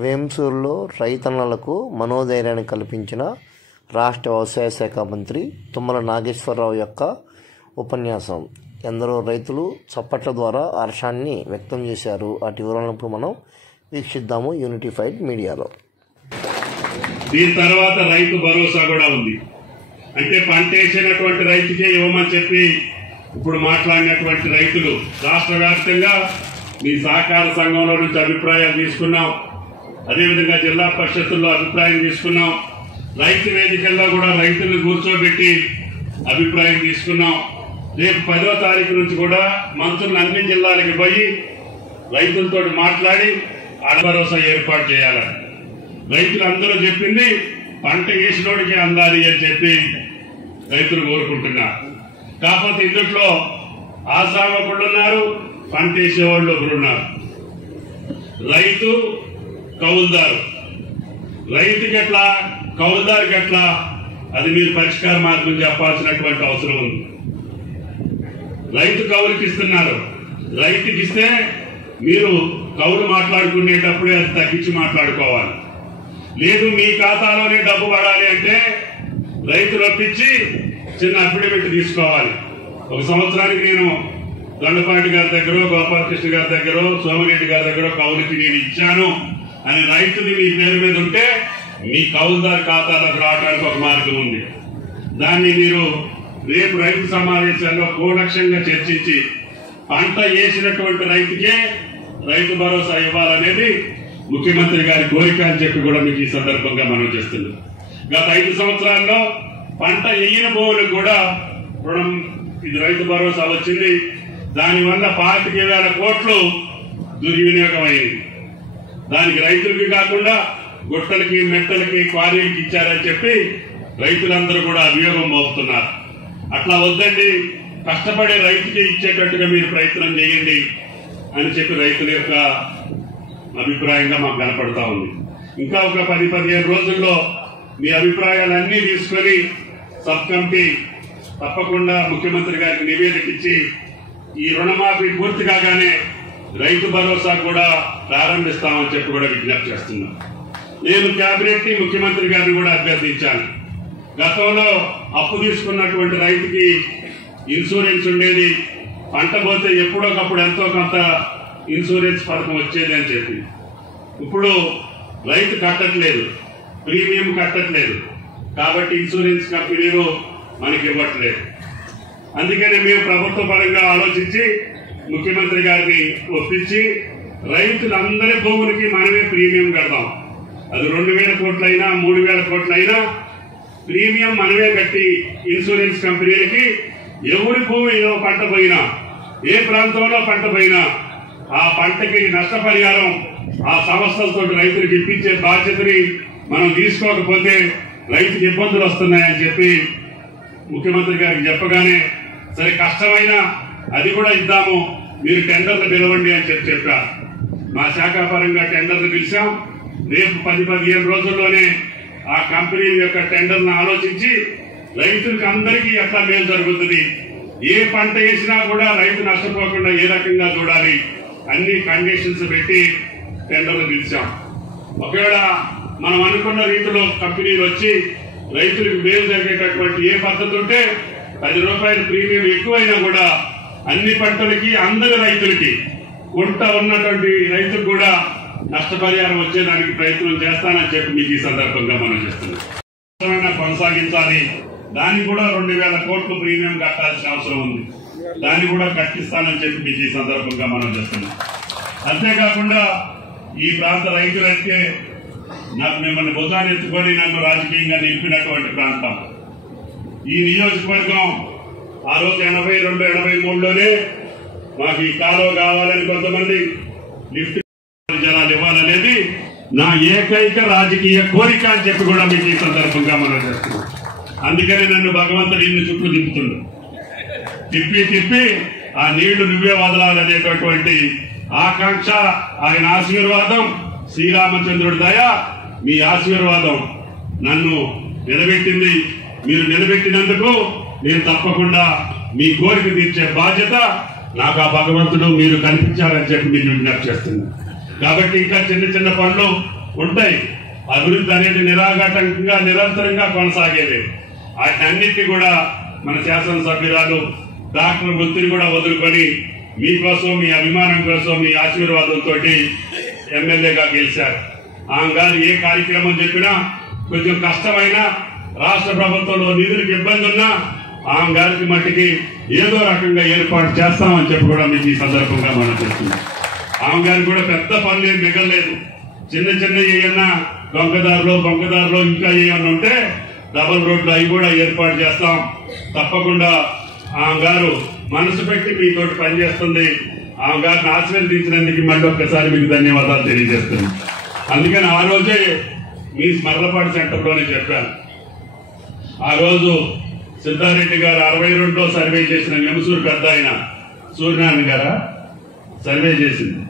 వేంసూరులో రైతన్నలకు మనోధైర్యాన్ని కల్పించిన రాష్ట్ర వ్యవసాయ శాఖ మంత్రి తుమ్మల నాగేశ్వరరావు యొక్క ఉపన్యాసం. ఎందరో రైతులు చప్పట్ల ద్వారా హర్షాన్ని వ్యక్తం చేశారు. వాటి వివరాలను మనం వీక్షిద్దాము యూనిటీఫైడ్ మీడియాలో. దీని తర్వాత రైతు భరోసా కూడా ఉంది. అంటే పంట వేసినటువంటి రైతుకే ఇవ్వమని చెప్పి ఇప్పుడు మాట్లాడినటువంటి రైతులు రాష్ట్ర వ్యాప్తంగా మీ సహకార సంఘంలో నుంచి అభిప్రాయాలు తీసుకున్నాం. అదేవిధంగా జిల్లా పరిషత్తుల్లో అభిప్రాయం తీసుకున్నాం. రైతు వేదికల్లో కూడా రైతులను కూర్చోబెట్టి అభిప్రాయం తీసుకున్నాం. రేపు 10వ తారీఖు నుంచి కూడా మంత్రులు అన్ని జిల్లాలకు పోయి రైతులతో మాట్లాడి భరోసా ఏర్పాటు చేయాలి. రైతులందరూ చెప్పింది పంట వేసినోడికి అందాలి అని చెప్పి రైతులు కోరుకుంటున్నారు. కాకపోతే ఇందులో ఆశావకులు ఉన్నారు, పంట వేసేవాళ్ళు ఒకరున్నారు. రైతు కౌలుదారు, రైతుకి ఎట్లా కౌలుదారికి ఎట్లా అది మీరు పరిష్కార మార్గం చెప్పాల్సినటువంటి అవసరం ఉంది. రైతు కౌలుకి ఇస్తున్నారు, రైతుకి ఇస్తే మీరు కౌలు మాట్లాడుకునేటప్పుడే అది తగ్గించి మాట్లాడుకోవాలి. లేదు మీ ఖాతాలోనే డబ్బు పడాలి అంటే రైతులు ఒప్పించి చిన్న అఫిడవిట్ తీసుకోవాలి. ఒక సంవత్సరానికి నేను దండపాటి గారి దగ్గర, గోపాలకృష్ణ గారి దగ్గర, సోమిరెడ్డి గారి దగ్గర కౌలుకి నేను ఇచ్చాను అని రైతుది మీ పేరు మీద ఉంటే మీ కౌలుదారు ఖాతాలోకి రావడానికి ఒక మార్గం ఉంది. దాన్ని మీరు రేపు రైతు సమావేశాల్లో కూలక్షంగా చర్చించి పంట వేసినటువంటి రైతుకే రైతు భరోసా ఇవ్వాలనేది ముఖ్యమంత్రి గారి కోరిక అని చెప్పి కూడా మీకు ఈ సందర్భంగా మనం చేస్తున్నాం. గత 5 సంవత్సరాల్లో పంట వేయని భూములకు కూడా రుణం ఇది రైతు భరోసా వచ్చింది. దానివల్ల 25,000 కోట్లు దుర్వినియోగం అయింది. దానికి రైతులకి కాకుండా గుట్టలకి, మెట్టలకి, క్వారీలకి ఇచ్చారని చెప్పి రైతులందరూ కూడా అభియోగం మోపుతున్నారు. అట్లా వద్దండి, కష్టపడే రైతుకి ఇచ్చేటట్టుగా మీరు ప్రయత్నం చేయండి అని చెప్పి రైతుల యొక్క అభిప్రాయంగా మాకు కనపడతా ఉంది. ఇంకా ఒక 10-15 రోజుల్లో మీ అభిప్రాయాలన్నీ తీసుకొని సబ్ కమిటీ తప్పకుండా ముఖ్యమంత్రి గారికి నివేదిక ఇచ్చి ఈ రుణమాఫీ పూర్తి కాగానే రైతు భరోసా కూడా ప్రారంభిస్తామని చెప్పి కూడా విజ్ఞప్తి చేస్తున్నాం. నేను కేబినెట్ ని ముఖ్యమంత్రి గారిని కూడా అభ్యర్థించాను. గతంలో అప్పు తీసుకున్నటువంటి రైతుకి ఇన్సూరెన్స్ ఉండేది, పంట పోతే ఎప్పుడోకప్పుడు ఎంతో కొంత ఇన్సూరెన్స్ పథకం వచ్చేది అని చెప్పి ఇప్పుడు రైతు కట్టట్లేదు, ప్రీమియం కట్టట్లేదు. కాబట్టి ఇన్సూరెన్స్ కంపెనీలు మనకి ఇవ్వట్లేదు. అందుకనే మేము ప్రభుత్వ పరంగా ఆలోచించి ముఖ్యమంత్రి గారిని ఒప్పించి రైతులందరి భూములకి మనమే ప్రీమియం కడతాం. అది 2,000 కోట్లైనా 3,000 కోట్లైనా ప్రీమియం మనమే కట్టి ఇన్సూరెన్స్ కంపెనీలకి ఎవరి భూమిలో పంట పోయినా, ఏ ప్రాంతంలో పంట పోయినా ఆ పంటకి నష్టపరిహారం ఆ సంస్థలతో రైతులకు ఇప్పించే బాధ్యతని మనం తీసుకోకపోతే రైతుకి ఇబ్బందులు వస్తున్నాయని చెప్పి ముఖ్యమంత్రి గారికి చెప్పగానే సరే కష్టమైనా అది కూడా ఇద్దాము, మీరు టెండర్లు పిలవండి అని చెప్పారు. మా శాఖ పరంగా టెండర్లు పిలిచాం. రేపు 10-15 రోజుల్లోనే ఆ కంపెనీ యొక్క టెండర్ను ఆలోచించి రైతులకు అందరికీ ఎట్లా మేలు జరుగుతుంది, ఏ పంట వేసినా కూడా రైతు నష్టపోకుండా ఏ రకంగా చూడాలి అన్ని కండిషన్స్ పెట్టి టెండర్లు పిలిచాం. ఒకవేళ మనం అనుకున్న రీతిలో కంపెనీలు వచ్చి రైతులకు మేలు జరిగేటటువంటి ఏ పద్ధతి ఉంటే 10 రూపాయల ప్రీమియం ఎక్కువైనా కూడా అన్ని పంటలకి అందరి రైతులకి కొంట ఉన్నటువంటి రైతులకు కూడా నష్టపరిహారం వచ్చేదానికి ప్రయత్నం చేస్తానని చెప్పి మీకు ఈ సందర్భంగా మనం చేస్తున్నాం. కొనసాగించాలి, దాన్ని కూడా 2,000 కోట్లు ప్రీమియం కట్టాల్సిన అవసరం ఉంది. దాన్ని కూడా కట్టిస్తానని చెప్పి మీకు ఈ సందర్భంగా మనం చేస్తున్నాం. అంతేకాకుండా ఈ ప్రాంత రైతులంటే నాకు మిమ్మల్ని భుజాన్ని ఎత్తుకొని నన్ను రాజకీయంగా నిలిపినటువంటి ప్రాంతం ఈ నియోజకవర్గం. ఆ రోజు 82-83లోనే మాకు ఈ కాలువ కావాలని కొంతమంది లిఫ్ట్ జలాలు ఇవ్వాలనేది నా ఏకైక రాజకీయ కోరిక అని చెప్పి కూడా మీకు ఈ సందర్భంగా మనం చేస్తున్నాం. అందుకని నన్ను భగవంతుడు ఇన్ని చుట్టూ దింపుతుండు, తిప్పి ఆ నీళ్లు నువ్వే వదలాలనేటటువంటి ఆకాంక్ష, ఆయన ఆశీర్వాదం, శ్రీరామచంద్రుడి దయ, మీ ఆశీర్వాదం నన్ను నిలబెట్టింది. మీరు నిలబెట్టినందుకు నేను తప్పకుండా మీ కోరిక తీర్చే బాధ్యత నాకు ఆ భగవంతుడు మీరు కనిపించారని చెప్పి మీరు విజ్ఞప్తి చేస్తున్నాను. కాబట్టి ఇంకా చిన్న చిన్న పనులు ఉంటాయి. అభివృద్ధి అనేది నిరాఘాటంగా నిరంతరంగా కొనసాగేది. వాటన్నిటిని కూడా మన శాసనసభ్యురాలు డాక్టర్ వృత్తిని కూడా వదులుకొని మీకోసం, మీ అభిమానం కోసం, మీ ఆశీర్వాదంతో ఎమ్మెల్యేగా గెలిచారు. ఆమె గారు ఏ కార్యక్రమం చెప్పినా కొంచెం కష్టమైన రాష్ట్ర ప్రభుత్వంలో నిధులకు ఇబ్బంది ఉన్నా ఆమె గారికి మట్టికి ఏదో రకంగా ఏర్పాటు చేస్తామని చెప్పి కూడా మీకు ఈ సందర్భంగా మనం చెప్తున్నాం. ఆమె గారికి కూడా పెద్ద పనులు ఏం మిగలలేదు. చిన్న చిన్న ఏమన్నా బొంకదారులో ఇంకా ఏమన్నా ఉంటే డబుల్ రోడ్లు అవి కూడా ఏర్పాటు చేస్తాం. తప్పకుండా ఆమె గారు మనసు పెట్టి మీతో పనిచేస్తుంది. ఆమె గారిని ఆశీర్వదించినందుకు మళ్ళీ ఒక్కసారి మీకు ధన్యవాదాలు తెలియజేస్తున్నాను. అందుకని ఆ రోజే మీ మర్లపాడు సెంటర్లోనే చెప్పాను. ఆ రోజు సిద్ధారెడ్డి గారు 62లో సర్వే చేసిన నెమసూరు పెద్ద ఆయన సూర్యనారాయణ గారా సర్వే చేసింది,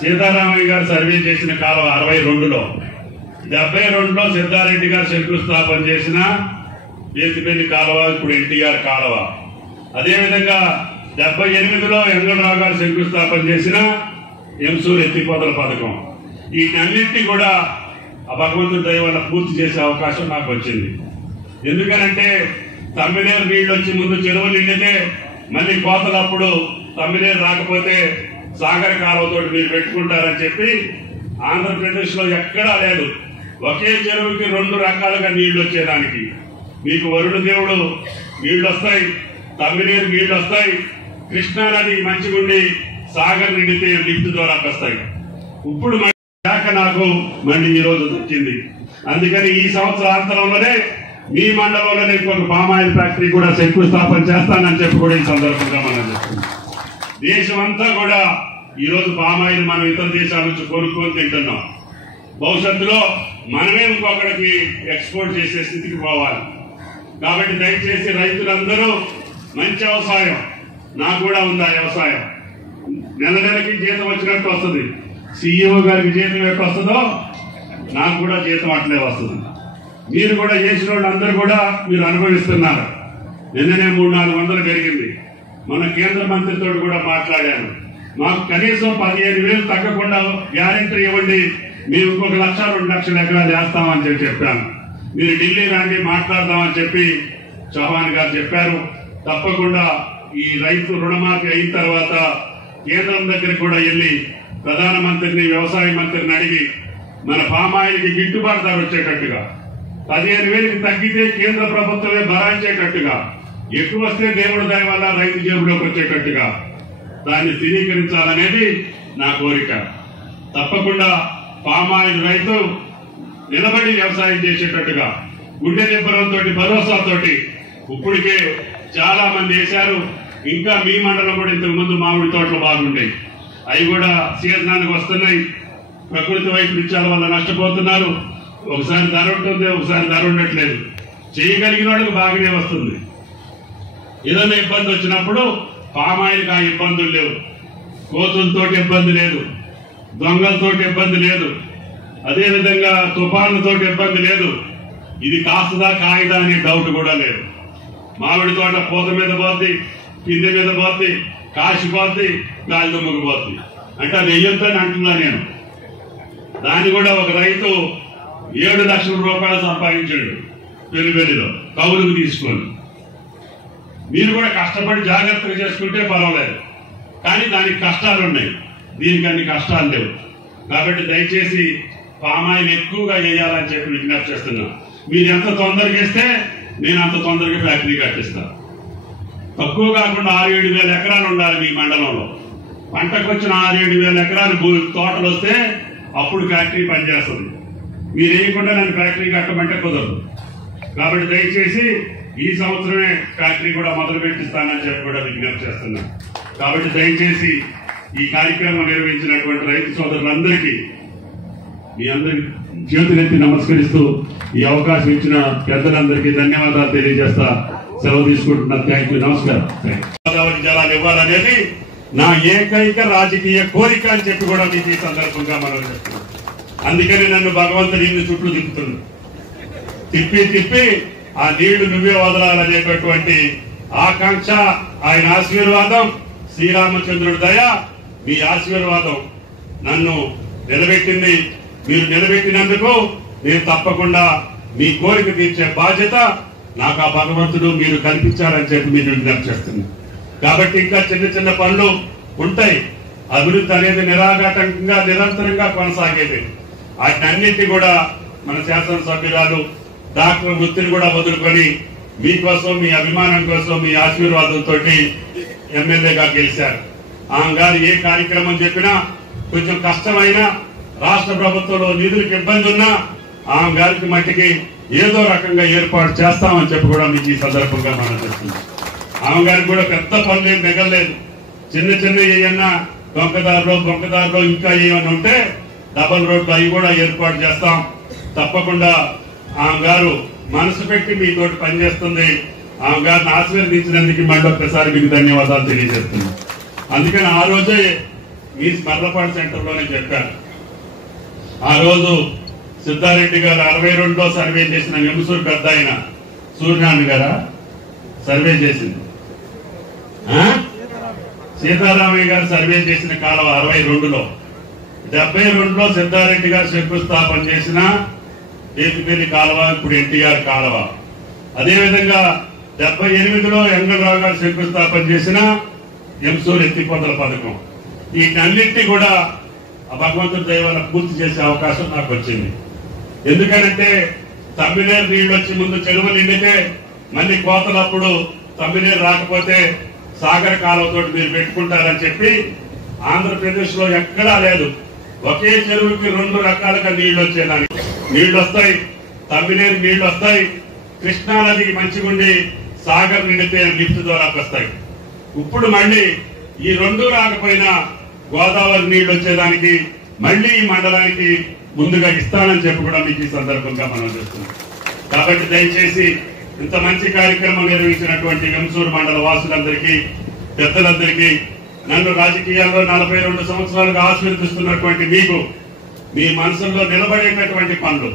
సీతారామయ్య గారు సర్వే చేసిన కాలువ 62లో, 72లో సిద్ధారెడ్డి గారు శంకుస్థాపన చేసిన ఏసిపల్లి కాలువ, ఇప్పుడు ఎన్టీఆర్ కాలువ. అదేవిధంగా 78లో వెంకటరావు గారు శంకుస్థాపన చేసిన ఎంసూరు ఎత్తిపోతల పథకం. వీటన్నిటినీ కూడా ఆ భగవంతుడి దయ వల్ల పూర్తి చేసే అవకాశం నాకు వచ్చింది. ఎందుకనంటే తమ్మినేరు నీళ్ళు వచ్చి ముందు చెరువులు నిండితే మళ్ళీ కోతలప్పుడు తమ్మినేరు రాకపోతే సాగర కాలువతో మీరు పెట్టుకుంటారని చెప్పి ఆంధ్రప్రదేశ్ లో ఎక్కడా లేదు. ఒకే చెరువుకి 2 రకాలుగా నీళ్లు వచ్చేదానికి మీకు వరుణ దేవుడు నీళ్లు వస్తాయి, తమ్మినేరు నీళ్లు వస్తాయి, కృష్ణానది మంచిగుండి సాగర్ నిండితే లిఫ్ట్ ద్వారా వస్తాయి. ఇప్పుడు శాఖ నాకు మళ్ళీ ఈ రోజు వచ్చింది. అందుకని ఈ సంవత్సరాంతరంలోనే మీ మండలంలోనే ఇంకొక పామాయిల్ ఫ్యాక్టరీ కూడా శంకుస్థాపన చేస్తానని చెప్పి కూడా ఈ సందర్భంగా మనం చెప్తున్నాం. దేశం అంతా కూడా ఈ రోజు పామాయిల్ మనం ఇతర దేశాల నుంచి కొనుక్కొని తింటున్నాం. భవిష్యత్తులో మనమే ఇంకొకరికి ఎక్స్పోర్ట్ చేసే స్థితికి పోవాలి. కాబట్టి దయచేసి రైతులందరూ మంచి వ్యవసాయం, నాకు కూడా ఉంది ఆ వ్యవసాయం, నెలకి జీతం వచ్చినట్టు వస్తుంది. సీఈఓ గారికి జీతం ఎట్లా వస్తుందో నాకు కూడా జీతం అట్లే వస్తుంది. మీరు కూడా చేసిన వాళ్ళందరూ కూడా మీరు అనుభవిస్తున్నారు. నిన్ననే 300-400 పెరిగింది. మన కేంద్ర మంత్రితో కూడా మాట్లాడాను. మాకు కనీసం 15,000 తగ్గకుండా గ్యారెంటీ ఇవ్వండి, మేము ఇంకొక 1,00,000-2 లక్షల ఎకరాలు వేస్తామని చెప్పాను. మీరు ఢిల్లీ రండి మాట్లాడదామని చెప్పి చౌహాన్ గారు చెప్పారు. తప్పకుండా ఈ రైతు రుణమాఫీ అయిన తర్వాత కేంద్రం దగ్గరికి కూడా వెళ్లి ప్రధానమంత్రిని, వ్యవసాయ మంత్రిని అడిగి మన పామాయిల్కి గిట్టుబాటు ధర వచ్చేటట్టుగా, 15,000కి తగ్గితే కేంద్ర ప్రభుత్వమే భరాయించేటట్టుగా, ఎక్కువ వస్తే దేవుడి దయ వల్ల రైతు జేబులోకి వచ్చేటట్టుగా దాన్ని స్థిరీకరించాలనేది నా కోరిక. తప్పకుండా పామాయిల్ రైతు నిలబడి వ్యవసాయం చేసేటట్టుగా గుండె నిబ్బరంతో, భరోసాతోటి ఇప్పటికే చాలా మంది వేశారు. ఇంకా మీ మండలం కూడా ఇంతకు ముందు మామిడి తోటలు బాగుండేవి, అవి కూడా సీజనానికి వస్తున్నాయి. ప్రకృతి వైపరీత్యాల వల్ల నష్టపోతున్నారు. ఒకసారి ధర ఉంటుంది, ఒకసారి ధర ఉండట్లేదు. చేయగలిగిన వాళ్ళకి బాగానే వస్తుంది. ఏదైనా ఇబ్బంది వచ్చినప్పుడు పామాయిల్కి ఆ ఇబ్బందులు లేవు. కోతులతో ఇబ్బంది లేదు, దొంగలతో ఇబ్బంది లేదు, అదేవిధంగా తుఫాన్లతో ఇబ్బంది లేదు. ఇది కాస్తదా కాయదా అనే డౌట్ కూడా లేదు. మామిడి తోట పూత మీద పోద్ది, పిందె మీద పోద్ది, కాసిపోద్ది, గాలి దుమ్ముకు పోద్ది. అంటే అది వెయ్యొద్దని అంటున్నా నేను. దాన్ని కూడా ఒక రైతు 7 లక్షల రూపాయలు సంపాదించాడు పెళ్లిలో కౌలుకు తీసుకొని. మీరు కూడా కష్టపడి జాగ్రత్తగా చేసుకుంటే పర్వాలేదు, కానీ దానికి కష్టాలు ఉన్నాయి, దీనికి అన్ని కష్టాలు లేవు. కాబట్టి దయచేసి పామాయిల్ ఎక్కువగా వేయాలని చెప్పి విజ్ఞప్తి చేస్తున్నా. మీరు ఎంత తొందరగా వేస్తే నేను అంత తొందరగా ఫ్యాక్టరీ కట్టిస్తాను. తక్కువ కాకుండా 6-7 వేల ఎకరాలు ఉండాలి మీ మండలంలో. పంటకు వచ్చిన 6-7 వేల ఎకరాలు తోటలు వస్తే అప్పుడు ఫ్యాక్టరీ పనిచేస్తుంది. మీరు వేయకుండా నన్ను ఫ్యాక్టరీ కట్టమంటే కుదరదు. కాబట్టి దయచేసి ఈ సంవత్సరమే ఫ్యాక్టరీ కూడా మొదలు పెట్టిస్తానని చెప్పి కూడా విజ్ఞప్తి చేస్తున్నాను. కాబట్టి దయచేసి ఈ కార్యక్రమం నిర్వహించినటువంటి రైతు సోదరులందరికీ మీ అందరికి చేతులెత్తి నమస్కరిస్తూ ఈ అవకాశం ఇచ్చిన పెద్దలందరికీ ధన్యవాదాలు తెలియజేస్తా సెలవు తీసుకుంటున్నాను. థ్యాంక్ యూ, నమస్కారం. గోదావరి జలాలు ఇవ్వాలనేది నా ఏకైక రాజకీయ కోరిక అని చెప్పి కూడా మీకు ఈ సందర్భంగా మనం చెప్తున్నాం. అందుకని నన్ను భగవంతుడు ఇన్ని చుట్టూ తిప్పుతుంది. తిప్పి ఆ నీళ్లు నువ్వే వదలాలనేటటువంటి ఆకాంక్ష, ఆయన ఆశీర్వాదం, శ్రీరామచంద్రుడి దయ, మీ ఆశీర్వాదం నన్ను నిలబెట్టింది. మీరు నిలబెట్టినందుకు నేను తప్పకుండా మీ కోరిక తీర్చే బాధ్యత నాకు ఆ భగవంతుడు మీరు కల్పించారని చెప్పి మీరు విజ్ఞప్తి చేస్తుంది. కాబట్టి ఇంకా చిన్న చిన్న పనులు ఉంటాయి. అభివృద్ధి అనేది నిరాఘాటంగా నిరంతరంగా కొనసాగేది. వాటినన్నింటి కూడా మన శాసనసభ్యురాలు డాక్టర్ వృత్తిని కూడా వదులుకొని మీకోసం, మీ అభిమానం కోసం, మీ ఆశీర్వాదంతో ఎమ్మెల్యేగా గెలిచారు. ఆమె గారు ఏ కార్యక్రమం చెప్పినా కొంచెం కష్టమైన రాష్ట్ర ప్రభుత్వంలో నిధులకు ఇబ్బంది ఉన్నా ఆమె గారికి మట్టికి ఏదో రకంగా ఏర్పాటు చేస్తామని చెప్పి కూడా మీకు ఈ సందర్భంగా మనం చేస్తున్నాం. ఆమె గారికి కూడా పెద్ద పనులు ఏం మిగలలేదు. చిన్న చిన్న ఏమన్నా బొంకదారులో ఇంకా ఏమన్నా ఉంటే డబల్ రోడ్లు అవి కూడా ఏర్పాటు చేస్తాం. తప్పకుండా ఆమె గారు మనసు పెట్టి మీతోటి పనిచేస్తుంది. ఆమె గారిని ఆశీర్వదించినందుకు మళ్ళీ ఒక్కసారి మీకు ధన్యవాదాలు తెలియజేస్తున్నాం. అందుకని ఆ రోజే మీ స్మరణపాడు సెంటర్లోనే చెప్పారు. ఆ రోజు సిద్ధారెడ్డి గారు 62లో సర్వే చేసిన నిమ్మసూరు పెద్ద ఆయన సూర్యనారాయణ గారా సర్వే చేసింది, సీతారామయ్య గారు సర్వే చేసిన కాలువ 62లో, 72లో సిద్ధారెడ్డి గారు శంకుస్థాపన చేసిన ఏపీపల్లి కాలువ, ఇప్పుడు ఎన్టీఆర్ కాలువ. అదేవిధంగా 78లో వెంకటరావు గారు శంకుస్థాపన చేసిన ఎంసూరు ఎత్తిపోతల పథకం. వీటన్నింటినీ కూడా భగవంతుడి దయ వల్ల పూర్తి చేసే అవకాశం నాకు వచ్చింది. ఎందుకనంటే తమ్మినేరు నీళ్లు వచ్చి ముందు చెరువులు నిండితే మళ్ళీ కోతలప్పుడు తమ్మినేరు రాకపోతే సాగర్ కాలువతో మీరు పెట్టుకుంటారని చెప్పి ఆంధ్రప్రదేశ్ లో ఎక్కడా లేదు. ఒకే చెరువుకి 2 రకాలుగా నీళ్లు వచ్చేదానికి నీళ్లు వస్తాయి. తమ్మినేరు నీళ్లు వస్తాయి, కృష్ణా నదికి మంచిగుండి సాగర్ నిండితే లిఫ్ట్ ద్వారా వస్తాయి. ఇప్పుడు మళ్ళీ ఈ 2 రాకపోయినా గోదావరి నీళ్లు వచ్చేదానికి మళ్ళీ ఈ మండలానికి ముందుగా ఇస్తానని చెప్పి కూడా మీకు ఈ సందర్భంగా మనం చేస్తున్నాం. కాబట్టి దయచేసి ఇంత మంచి కార్యక్రమం నిర్వహించినటువంటి ఎంసూరు మండల వాసులందరికీ, పెద్దలందరికీ, నన్ను రాజకీయాల్లో 42 సంవత్సరాలుగా ఆశీర్వదిస్తున్నటువంటి మీకు, మీ మనసుల్లో నిలబడేటటువంటి పనులు,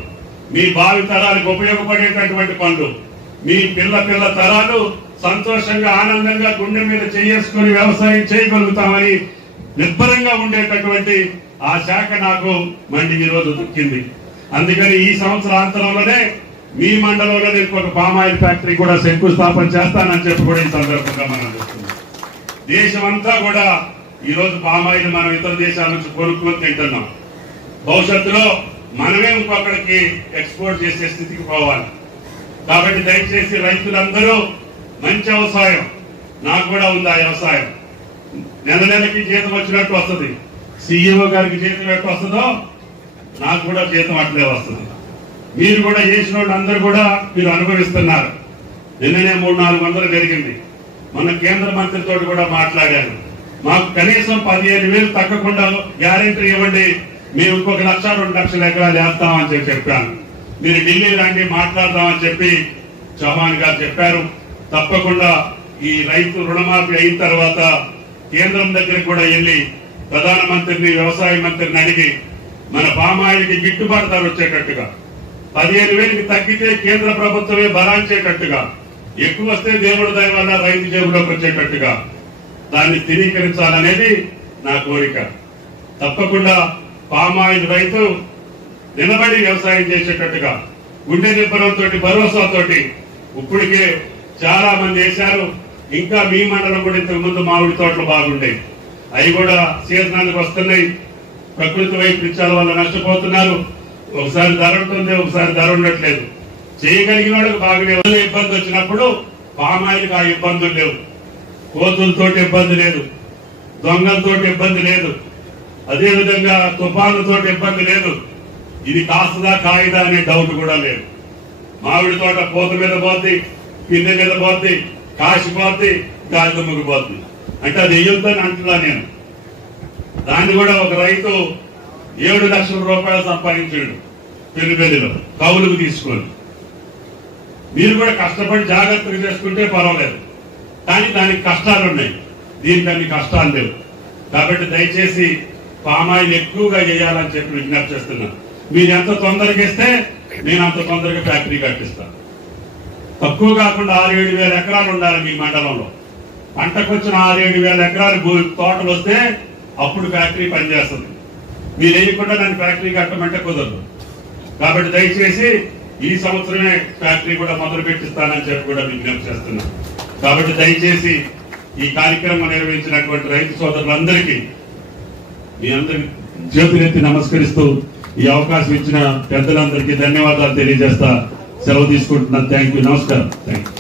మీ భావి తరాలకు ఉపయోగపడేటటువంటి పనులు, మీ పిల్ల తరాలు సంతోషంగా ఆనందంగా గుండె మీద చేసుకుని వ్యవసాయం చేయగలుగుతామని నిర్భరంగా ఉండేటటువంటి ఆ శాఖ నాకు మండి ఈ రోజు దక్కింది. అందుకని ఈ సంవత్సరాంతరంలోనే మీ మండలంలో నేను ఒక పామాయిల్ ఫ్యాక్టరీ కూడా శంకుస్థాపన చేస్తానని చెప్పి కూడా ఈ సందర్భంగా మనం చూస్తున్నాం. దేశమంతా కూడా ఈ రోజు పామాయిల్ మనం ఇతర దేశాల నుంచి కొనుక్కొని తింటున్నాం. భవిష్యత్తులో మనమే ఇంకొకరికి ఎక్స్పోర్ట్ చేసే స్థితికి పోవాలి. కాబట్టి దయచేసి రైతులందరూ మంచి వ్యవసాయం, నాకు కూడా ఉంది ఆ వ్యవసాయం, నెలకి జీతం వచ్చినట్టు వస్తుంది. సీఈఓ గారికి జీతం ఎట్టు వస్తుందో నాకు కూడా జీతం అట్లే వస్తుంది. మీరు కూడా చేసిన వాళ్ళందరూ కూడా మీరు అనుభవిస్తున్నారు. నిన్ననే 300-400 పెరిగింది. మన కేంద్ర మంత్రితో కూడా మాట్లాడాను. మాకు కనీసం 15,000 తగ్గకుండా గ్యారెంటీ ఇవ్వండి, మేము ఇంకొక 1,00,000-2 లక్షల ఎకరాలు వేస్తామని చెప్పాను. మీరు ఢిల్లీ రండి మాట్లాడదామని చెప్పి చౌహాన్ గారు చెప్పారు. తప్పకుండా ఈ రైతు రుణమాఫీ అయిన తర్వాత కేంద్రం దగ్గర కూడా వెళ్లి ప్రధానమంత్రిని, వ్యవసాయ మంత్రిని అడిగి మన పామాయిల్కి గిట్టుబాటు ధర వచ్చేటట్టుగా, 15,000కి తగ్గితే కేంద్ర ప్రభుత్వమే భరాంచేటట్టుగా, ఎక్కువ వస్తే దేవుడి దయ వల్ల రైతు జేబులోకి వచ్చేటట్టుగా దాన్ని స్థిరీకరించాలనేది నా కోరిక. తప్పకుండా పామాయిల్ రైతు నిలబడి వ్యవసాయం చేసేటట్టుగా గుండె నిబ్బరంతో, భరోసాతోటి ఇప్పటికే చాలా మంది వేశారు. ఇంకా మీ మండలం కూడా ఇంతకు ముందు మామిడి తోటలు బాగుండేవి, అవి కూడా సీజనానికి వస్తున్నాయి. ప్రకృతి వైపరీత్యాల వల్ల నష్టపోతున్నారు. ఒకసారి ధర ఉంటుంది, ఒకసారి ధర ఉండట్లేదు. చేయగలిగిన వాళ్ళకి బాగానే ఇబ్బంది వచ్చినప్పుడు పామాయిల్కి ఆ ఇబ్బందులు లేవు. కోతులతో ఇబ్బంది లేదు, దొంగలతో ఇబ్బంది లేదు, అదేవిధంగా తుఫానులతో ఇబ్బంది లేదు. ఇది కాస్తదా కాయిదా అనే డౌట్ కూడా లేదు. మామిడి తోట పోత మీద పోద్ది, కింద మీద పోద్ది, కాసిపోద్ది, గాలి దుమ్ముకు పోద్ది. అంటే అది వెయ్యుతుందని అంటున్నా నేను. దాన్ని కూడా ఒక రైతు 7 లక్షల రూపాయలు సంపాదించాడు పెళ్లిలో కౌలుకు తీసుకొని. మీరు కూడా కష్టపడి జాగ్రత్తగా చేసుకుంటే పర్వాలేదు, కానీ దానికి కష్టాలు ఉన్నాయి, దీనికి అన్ని కష్టాలు లేవు. కాబట్టి దయచేసి పామాయిల్ ఎక్కువగా చేయాలని చెప్పి విజ్ఞప్తి చేస్తున్నా. మీరు ఎంత తొందరగా ఇస్తే నేను అంత తొందరగా ఫ్యాక్టరీ కట్టిస్తాను. తక్కువ కాకుండా 6-7 వేల ఎకరాలు ఉండాలి మీ మండలంలో. పంటకు వచ్చిన 6-7 వేల ఎకరాలు తోటలు వస్తే అప్పుడు ఫ్యాక్టరీ పనిచేస్తుంది. మీరు వేయకుండా నన్ను ఫ్యాక్టరీ కట్టమంటే కుదరదు. కాబట్టి దయచేసి ఈ సంవత్సరమే ఫ్యాక్టరీ కూడా మొదలు పెట్టిస్తానని చెప్పి కూడా విజ్ఞప్తి చేస్తున్నాను. కాబట్టి దయచేసి ఈ కార్యక్రమం నిర్వహించినటువంటి రైతు సోదరులందరికీ మీ అందరికి చేతులెత్తి నమస్కరిస్తూ ఈ అవకాశం ఇచ్చిన పెద్దలందరికీ ధన్యవాదాలు తెలియజేస్తా సెలవు తీసుకుంటున్నాను. Thank you. నమస్కారం. Thank you.